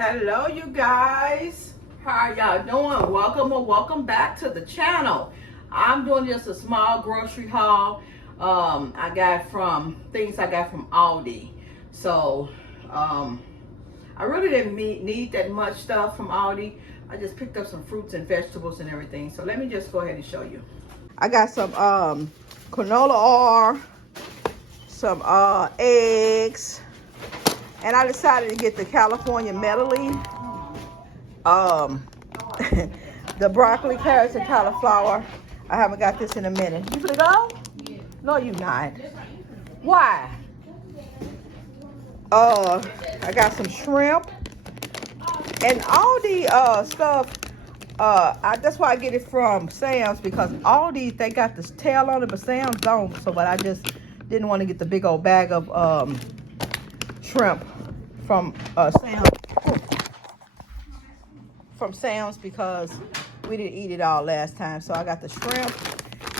Hello you guys, how y'all doing? Welcome back to the channel. I'm doing just a small grocery haul. I got things I got from Aldi. So I really didn't need that much stuff from Aldi. I just picked up some fruits and vegetables and everything. So let me just go ahead and show you. I got some canola oil, some eggs, and I decided to get the California medley. The broccoli, carrots, and cauliflower. I haven't got this in a minute. You gonna go? Yeah. No, you not. Why? I got some shrimp and all the stuff. That's why I get it from Sam's, because Aldi, they got this tail on it, but Sam's don't. So, but I just didn't want to get the big old bag of shrimp from Sam's. From Sam's, because we didn't eat it all last time. So I got the shrimp,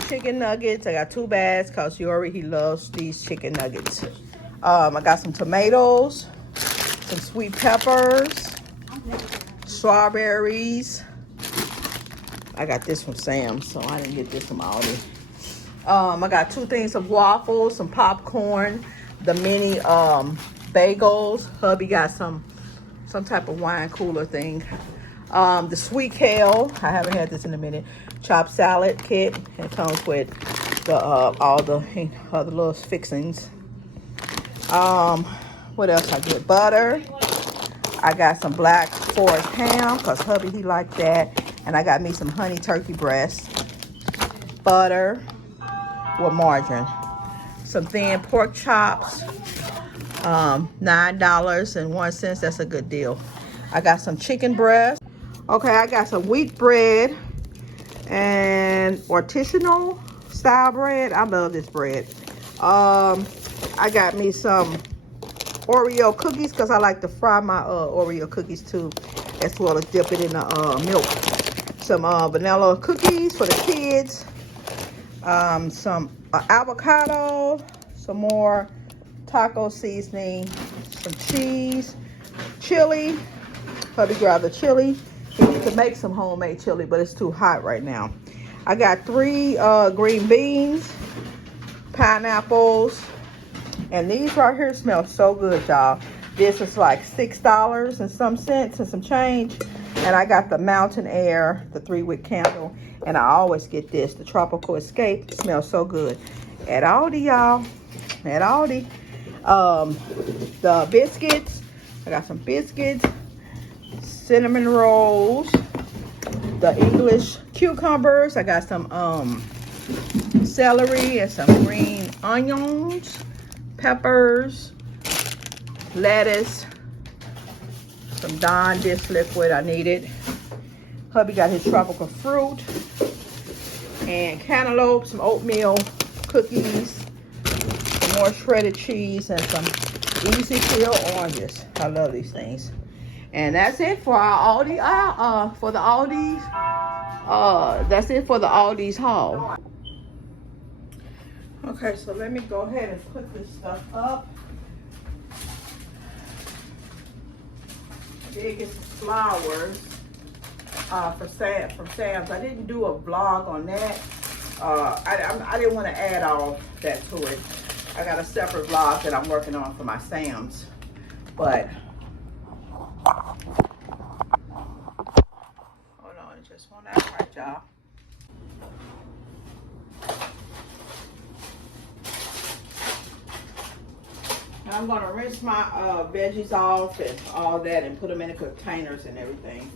chicken nuggets. I got 2 bags because he loves these chicken nuggets. I got some tomatoes, some sweet peppers, strawberries. I got this from Sam's, so I didn't get this from Aldi. I got 2 things of waffles, some popcorn, the mini bagels. Hubby got some type of wine cooler thing. The sweet kale, I haven't had this in a minute. Chopped salad kit. It comes with the all the other little fixings. What else I get? Butter. I got some black forest ham because hubby, he liked that. And I got me some honey turkey breast. Butter with margarine. Some thin pork chops. $9.01. That's a good deal. I got some chicken breast. Okay, I got some wheat bread and artisanal style bread. I love this bread. I got me some Oreo cookies because I like to fry my Oreo cookies too, as well as dip it in the milk. Some vanilla cookies for the kids. Some avocado, some more taco seasoning, some cheese, chili. Hubby grabbed the chili. He needs to make some homemade chili, but it's too hot right now. I got 3 green beans, pineapples, and these right here smell so good, y'all. This is like $6 and some cents and some change. And I got the Mountain Air, the 3-wick candle, and I always get this, the Tropical Escape. It smells so good. At Aldi, y'all. At Aldi. The biscuits. I got some biscuits. Cinnamon rolls, the English cucumbers. I got some celery and some green onions, peppers, lettuce, some Dawn dish liquid I needed. Hubby got his tropical fruit and cantaloupe, some oatmeal cookies, some more shredded cheese, and some easy peel oranges. I love these things. And that's it for our Aldi, for the Aldi's. That's it for the Aldi's haul. Okay, so let me go ahead and put this stuff up. I did get some flowers from Sam's. I didn't do a vlog on that. I didn't want to add all that to it. I got a separate vlog that I'm working on for my Sam's, but. Hold on, it just won't act right, y'all. I'm gonna rinse my veggies off and all that and put them in the containers and everything.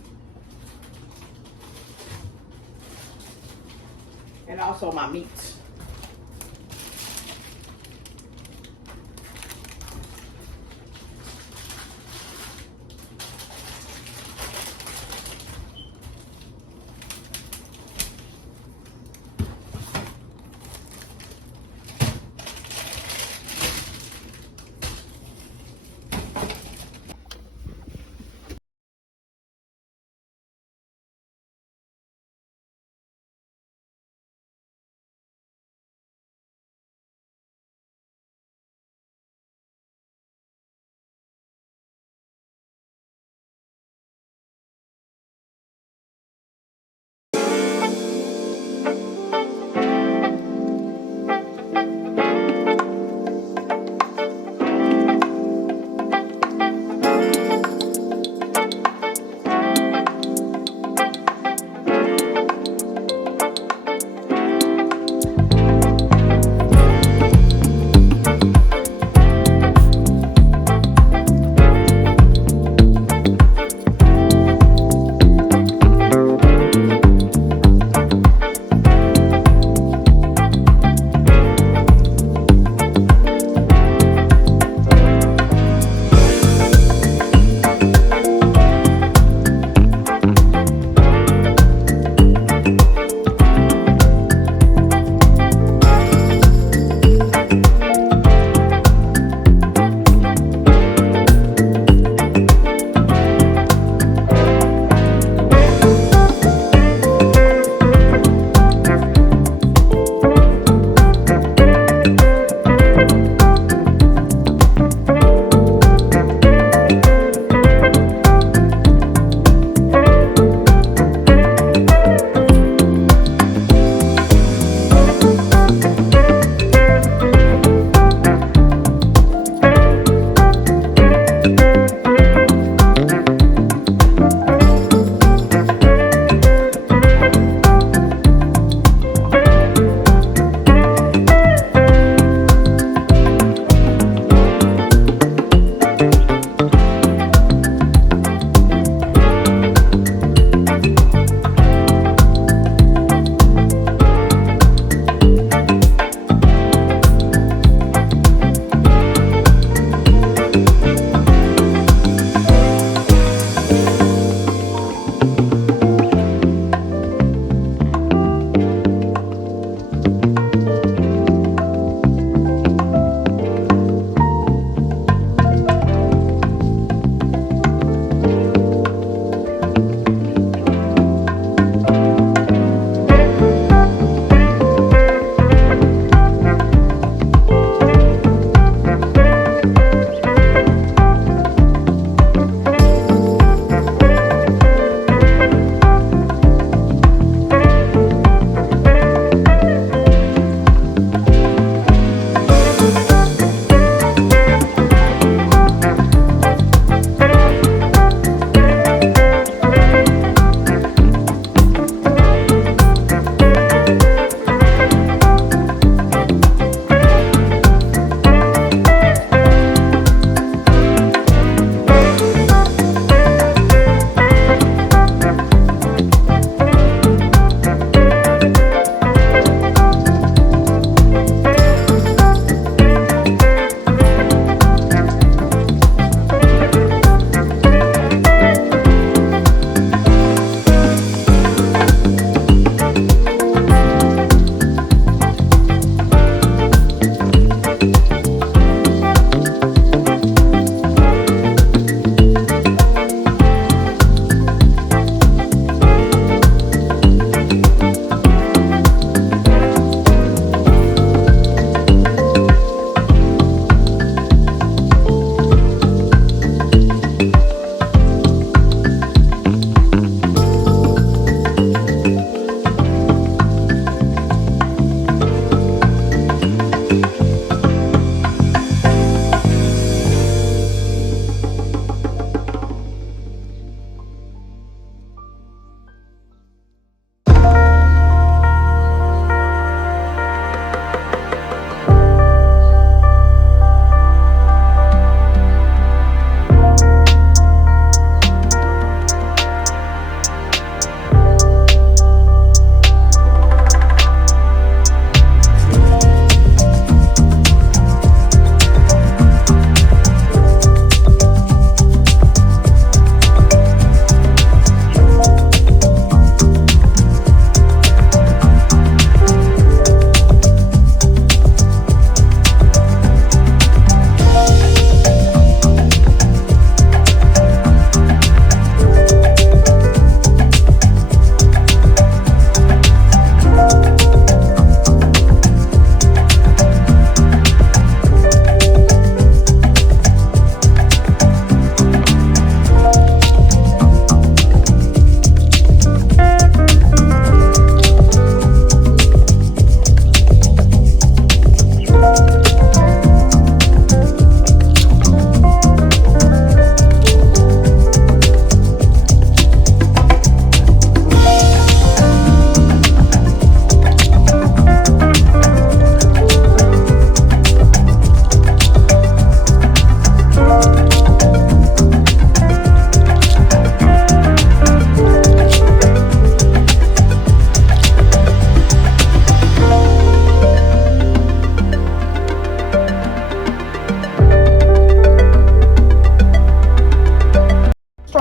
And also my meats.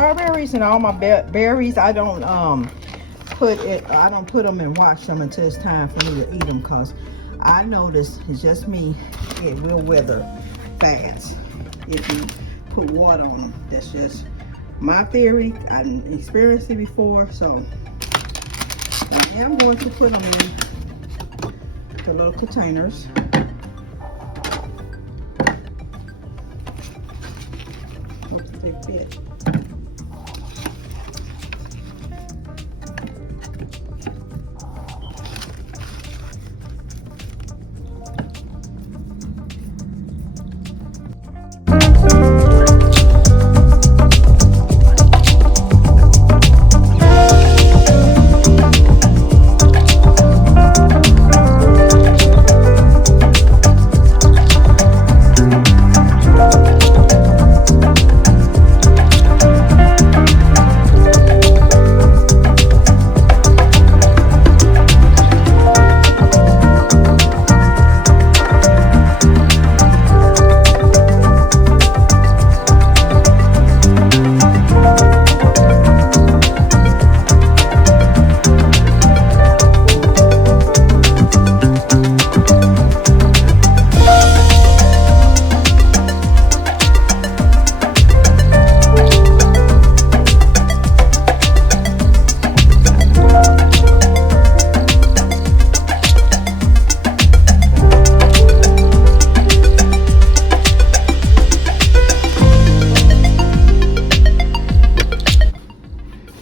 strawberries and all my berries, I don't put them and wash them until it's time for me to eat them, because I notice it's just me, it will wither fast if you put water on them. That's just my theory. I didn't experience it before, so I am going to put them in the little containers. Hope they fit.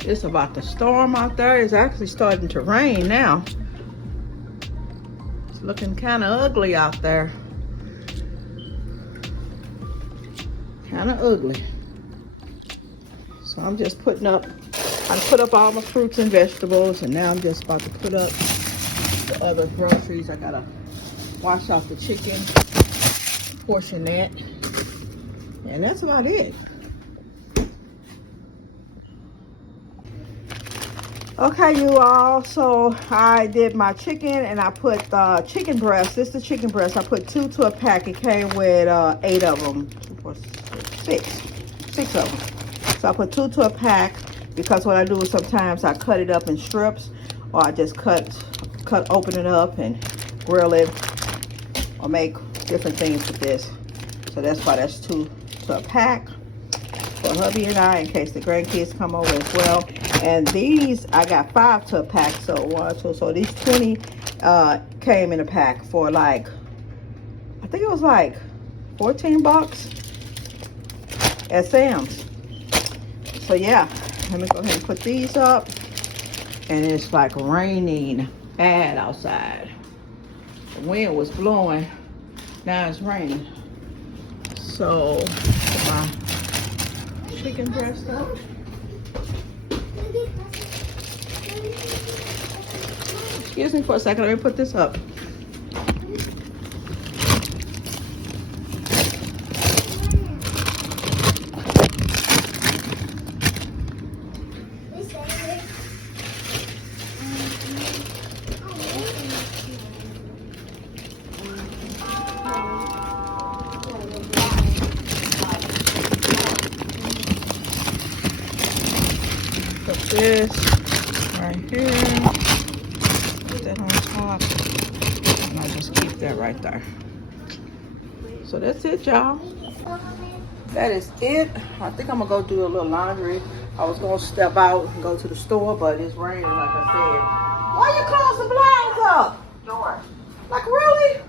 It's about to storm out there. It's actually starting to rain now. It's looking kind of ugly out there. Kind of ugly. So I'm just putting up, I put up all my fruits and vegetables, and now I'm just about to put up the other groceries. I gotta wash off the chicken, portion that, and that's about it. Okay, you all, so I did my chicken, and I put chicken breast. This is the chicken breast. I put 2 to a pack. It came with 8 of them. 2, 4, 6 of them. So I put 2 to a pack, because what I do is sometimes I cut it up in strips, or I just open it up and grill it, or make different things with this. So that's why that's 2 to a pack for hubby and I, in case the grandkids come over as well. And these, I got 5 to a pack, so 1, 2, so these 20 came in a pack for like, I think it was like 14 bucks at Sam's. So yeah, let me go ahead and put these up. And it's like raining bad outside. The wind was blowing, now it's raining. So, put my chicken breast up. Excuse me for a second, let me put this up. Put this right here. That on top, and I'll just keep that right there. So that's it, y'all. That is it. I think I'm gonna go do a little laundry. I was gonna step out and go to the store, but it's raining, like I said. Why you close the blinds up? Door. Like, really?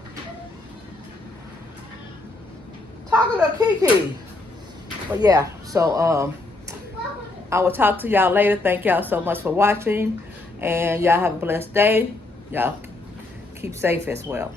Talking to Kiki. But yeah, so I will talk to y'all later. Thank y'all so much for watching, and y'all have a blessed day. Y'all keep safe as well.